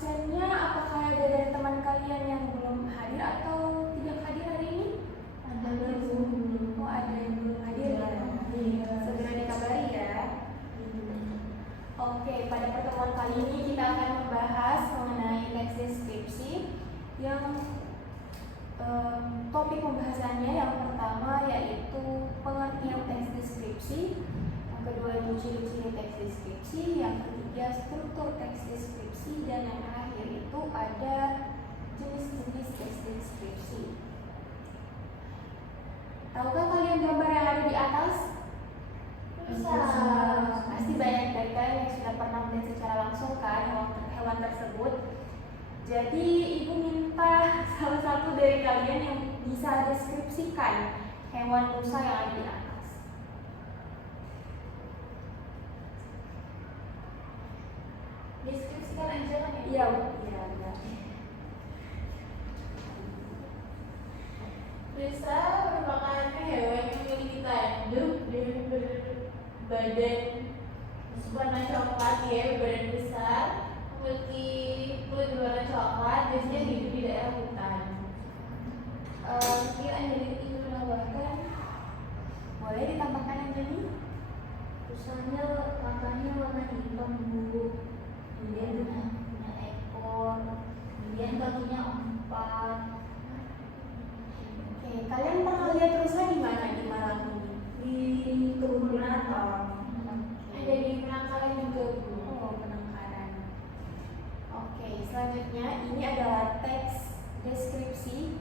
absennya apakah ada dari teman kalian yang belum hadir atau tidak hadir hari ini? Ada belum? Oh, ada yang belum hadir ya. Segera dikabari ya. Oke, pada pertemuan kali ini kita akan membahas mengenai teks deskripsi yang topik pembahasannya yang pertama yaitu pengertian teks deskripsi, yang kedua itu ciri-ciri teks deskripsi, yang ketiga struktur teks deskripsi, dan yang terakhir itu ada jenis-jenis teks deskripsi. Tahukah kalian gambar yang ada di atas? Bisa. Pasti banyak dari kalian yang sudah pernah melihat secara langsung kan hewan tersebut. Jadi ibu minta salah satu dari kalian yang bisa deskripsikan hewan rusa yang ada di atas. Deskripsikan aja kan ya? Iya, iya, iya. Rusa merupakan hewan yang memiliki tanduk dan berbadan warna coklat ya, berbadan besar, memiliki kulit berwarna coklat, biasanya hidup di daerah hutan. Mungkin Anjali ingin menambahkan? Boleh ditambahkan Anjali? Rusanya matanya warna hitam bu, kemudian punya ekor, kemudian kakinya 4. Oke, kalian pernah lihat rusa di mana di Malang ini? Di kebun binatang. Ada di Penangkaran juga Bu. Oh, Penangkaran. Oke, selanjutnya ini adalah teks deskripsi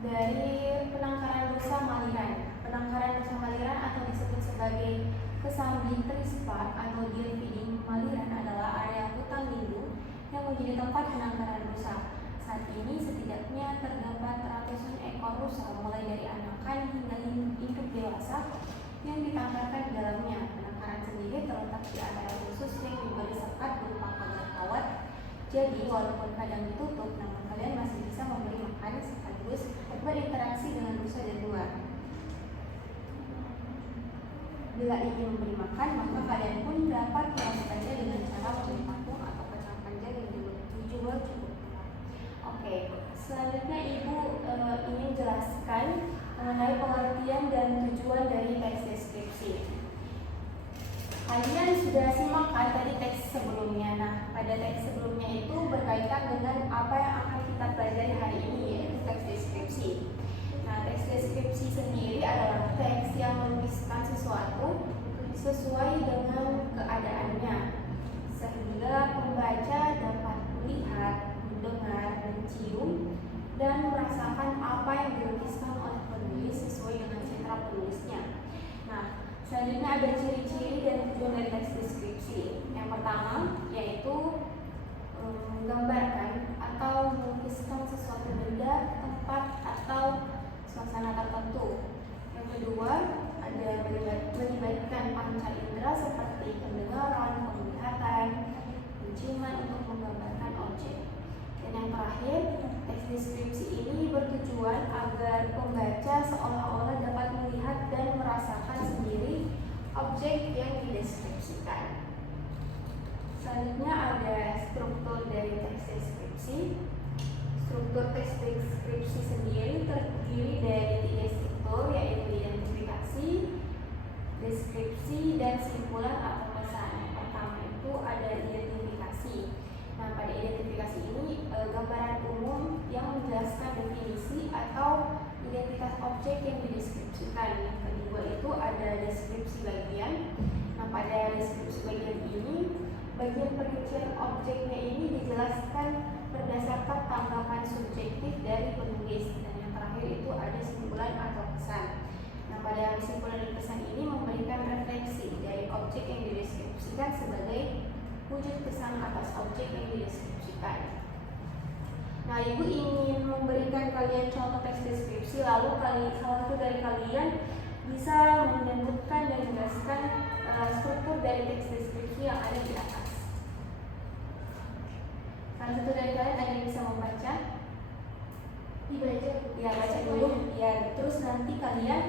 dari Penangkaran Rusa Maliran. Penangkaran Rusa Maliran atau disebut sebagai Kesambi Trispa atau Deer Feeding Maliran adalah area hutan lindung yang menjadi tempat penangkaran rusa. Saat ini setidaknya terdapat ratusan ekor rusa mulai dari anakan hingga induk dewasa yang ditangkarkan di dalamnya. Penangkaran sendiri terletak di area khusus yang diberi sekat berupa pagar kawat. Jadi walaupun kadang ditutup, namun kalian masih bisa memberi makan sekaligus berinteraksi dengan rusa dan luar. Bila ingin memberi makan, maka kalian pun dapat melakukannya dengan cara memberi patung atau kacang panjang yang dijual cukup murah. Oke, selanjutnya Ibu ingin jelaskan mengenai pengertian dan tujuan dari teks deskripsi. Kalian sudah simak kan tadi teks sebelumnya. Nah, pada teks sebelumnya itu berkaitan dengan apa yang akan kita pelajari hari ini, yaitu teks deskripsi. Nah, teks deskripsi sendiri adalah teks yang menuliskan sesuatu sesuai dengan keadaannya, sehingga pembaca dapat melihat, mendengar, mencium, dan merasakan apa yang dilukiskan oleh penulis sesuai dengan citra penulisnya. Nah, selanjutnya ada ciri-ciri dan tujuan dari teks deskripsi. Yang pertama yaitu menggambarkan atau melukiskan sesuatu benda, tempat, atau suasana tertentu. Yang kedua ada melibatkan panca indera seperti pendengaran, penglihatan, penciuman untuk menggambarkan objek. Dan yang terakhir, teks deskripsi ini bertujuan agar pembaca seolah-olah dapat melihat dan merasakan sendiri objek yang dideskripsikan. Selanjutnya ada struktur dari teks deskripsi. Struktur teks deskripsi sendiri terdiri dari 3 struktur, yaitu identifikasi, deskripsi, dan simpulan atau pesan. Yang pertama itu ada identifikasi. Nah, pada identifikasi ini gambaran umum yang menjelaskan definisi atau identitas objek yang dideskripsikan. Yang kedua itu ada deskripsi bagian. Nah, pada deskripsi bagian ini, bagian perincian objeknya ini dijelaskan berdasarkan tanggapan subjektif dari penulis. Dan yang terakhir itu ada simpulan atau pesan. Nah, pada simpulan dan pesan ini memberikan refleksi dari objek yang dideskripsikan sebagai wujud kesan atas objek yang dideskripsikan. Nah, Ibu ingin memberikan kalian contoh teks deskripsi, lalu salah satu dari kalian bisa menyebutkan dan menjelaskan struktur dari teks deskripsi yang ada di atas. Salah satu dari kalian ada yang bisa membaca? Dibaca? Ya, baca dulu. Ya, terus nanti kalian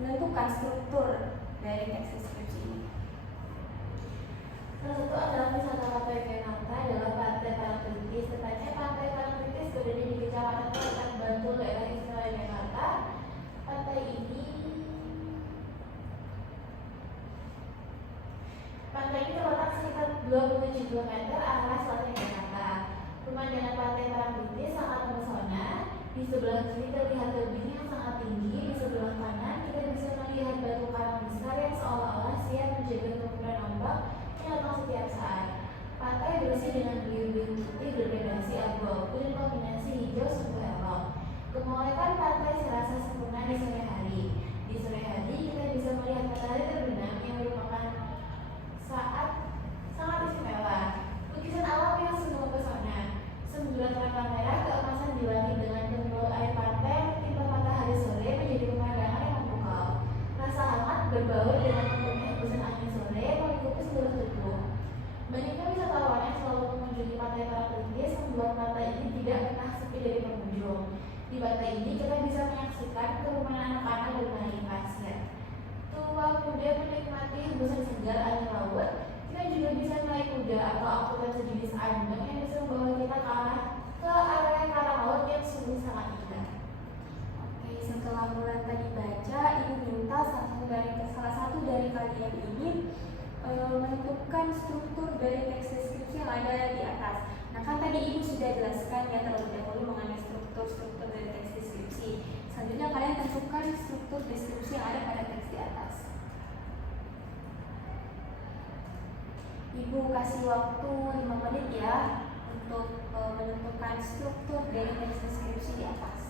menentukan struktur dari teks deskripsi ini. Salah satu adalah wisata pantai Jakarta adalah Pantai Parangtritis. Tepatnya Pantai Parangtritis berada di Kecamatan Kota Bantul, daerah istimewa Jakarta. Pantai ini terletak sekitar 27 km arah selatan Jakarta. Pemandangan Pantai Parangtritis sangat mempesona. Di sebelah kiri terlihat tebing yang sangat tinggi. Di sebelah kanan kita bisa melihat batu karang besar yang seolah-olah siap menjaga gempuran ombak yang datang setiap saat. Pantai bersih dengan biru-biru putih bergradasi abu-abu dan kombinasi hijau sungguh elok. Kemolekan pantai serasa sempurna di sore hari. Di sore hari kita bisa melihat matahari terbenam yang merupakan saat sangat istimewa. Lukisan alam yang sungguh mempesona. Semburan terang merah keemasan di langit dengan penuh air pantai yang menimpa matahari sore menjadi pemandangan yang memukau. Rasa hangat berbaur dengan mempunyai hembusan angin sore melingkupi seluruh tubuh. Banyaknya wisatawan yang selalu mengunjungi Pantai Parangtritis membuat pantai ini tidak pernah sepi dari pengunjung. Di pantai ini kita bisa menyaksikan kerumunan anak-anak bermain pasir. Tua muda menikmati hembusan segar angin laut. Kita juga bisa naik kuda atau angkutan sejenis andong yang bisa membawa kita ke area karang laut yang sungguh sangat indah. Oke, setelah Wulan tadi baca, Ibu minta salah satu dari kalian ini menentukan struktur dari teks deskripsi yang ada di atas. Nah, kan tadi Ibu sudah jelaskan ya terlebih dahulu mengenai struktur dari teks deskripsi. Selanjutnya kalian tentukan struktur deskripsi yang ada pada teks di atas. Ibu kasih waktu 5 menit ya untuk menentukan struktur dari teks deskripsi di atas.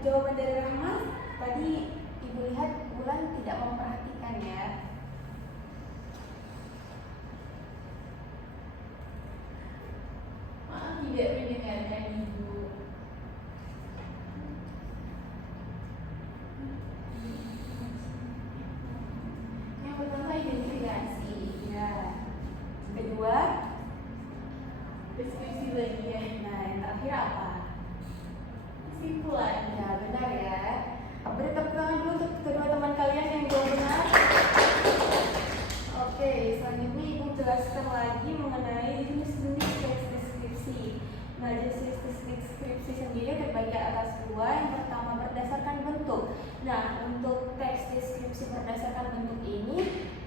Jawaban dari Rahma tadi Ibu lihat Wulan tidak memperhatikan ya. Maaf tidak mendengarkan Ibu. Yang pertama identifikasi. Ya. Kedua deskripsi bagian. Nah, yang terakhir apa? Kesimpulan. Ya, benar ya. Beri tepuk tangan dulu untuk kedua teman kalian yang jawab benar. Oke, selanjutnya Ibu jelaskan lagi mengenai jenis-jenis teks deskripsi. Nah, jenis deskripsi sendiri terbagi atas dua. Yang pertama berdasarkan bentuk. Nah, untuk teks deskripsi berdasarkan bentuk ini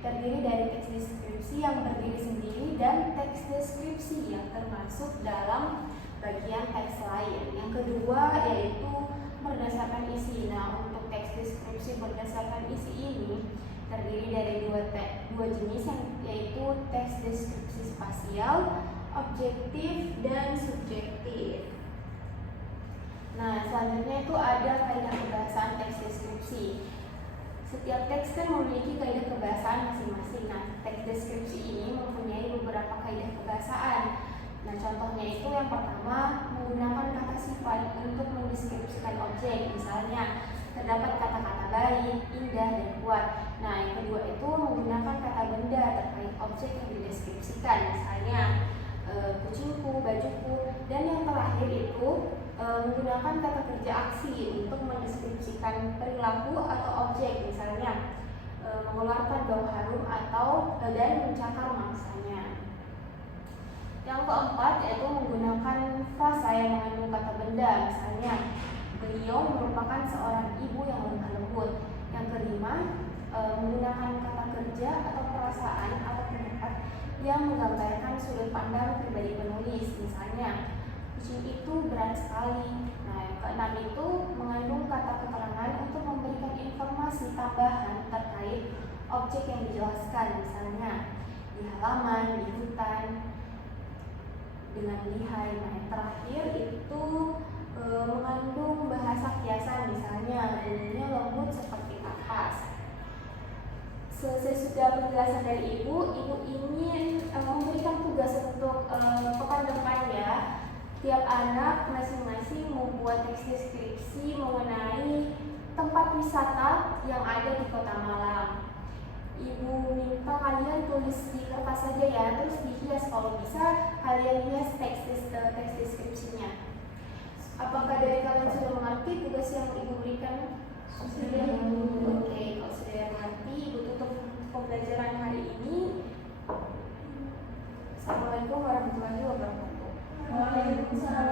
terdiri dari teks deskripsi yang berdiri sendiri dan teks deskripsi yang termasuk dalam bagian teks lain. Yang kedua yaitu berdasarkan isi. Nah, untuk teks deskripsi berdasarkan isi ini terdiri dari dua jenis yaitu teks deskripsi spasial, objektif, dan subjektif. Nah, selanjutnya itu ada kaidah kebahasaan teks deskripsi. Setiap teks kan memiliki kaidah kebahasaan masing-masing. Nah, teks deskripsi ini mempunyai beberapa kaidah kebahasaan. Nah, contohnya itu yang pertama menggunakan kata sifat untuk mendeskripsikan objek. Misalnya, terdapat kata-kata baik, indah, dan kuat. Nah, yang kedua itu menggunakan kata benda terkait objek yang dideskripsikan. Misalnya, kucingku, bajuku. Dan yang terakhir itu menggunakan kata kerja aksi untuk mendeskripsikan perilaku atau objek, misalnya mengeluarkan bau harum atau dan mencakar mangsanya. Yang keempat yaitu menggunakan frasa yang mengandung kata benda, misalnya beliau merupakan seorang ibu yang lemah lembut. Yang kelima, menggunakan kata kerja atau perasaan atau pendapat yang menggambarkan sudut pandang pribadi penulis, misalnya kucing itu berat sekali. Nah, yang keenam itu mengandung kata keterangan untuk memberikan informasi tambahan terkait objek yang dijelaskan, misalnya di halaman, di hutan, dengan lihai. Nah, yang terakhir itu mengandung bahasa kiasan, misalnya bunyinya lembut seperti kapas. Sesudah penjelasan dari ibu ingin memberikan tugas untuk pekan depan ya. Tiap anak masing-masing membuat teks deskripsi mengenai tempat wisata yang ada di Kota Malang. Ibu minta kalian tulis di kertas saja ya, terus dihias, kalau bisa kalian hias teks deskripsinya. Apakah dari kalian sudah mengerti tugas yang ibu berikan? Sudah. Oke, kalau sudah mengerti, ibu tutup pembelajaran hari ini. Assalamualaikum warahmatullahi wabarakatuh. Waalaikumsalam.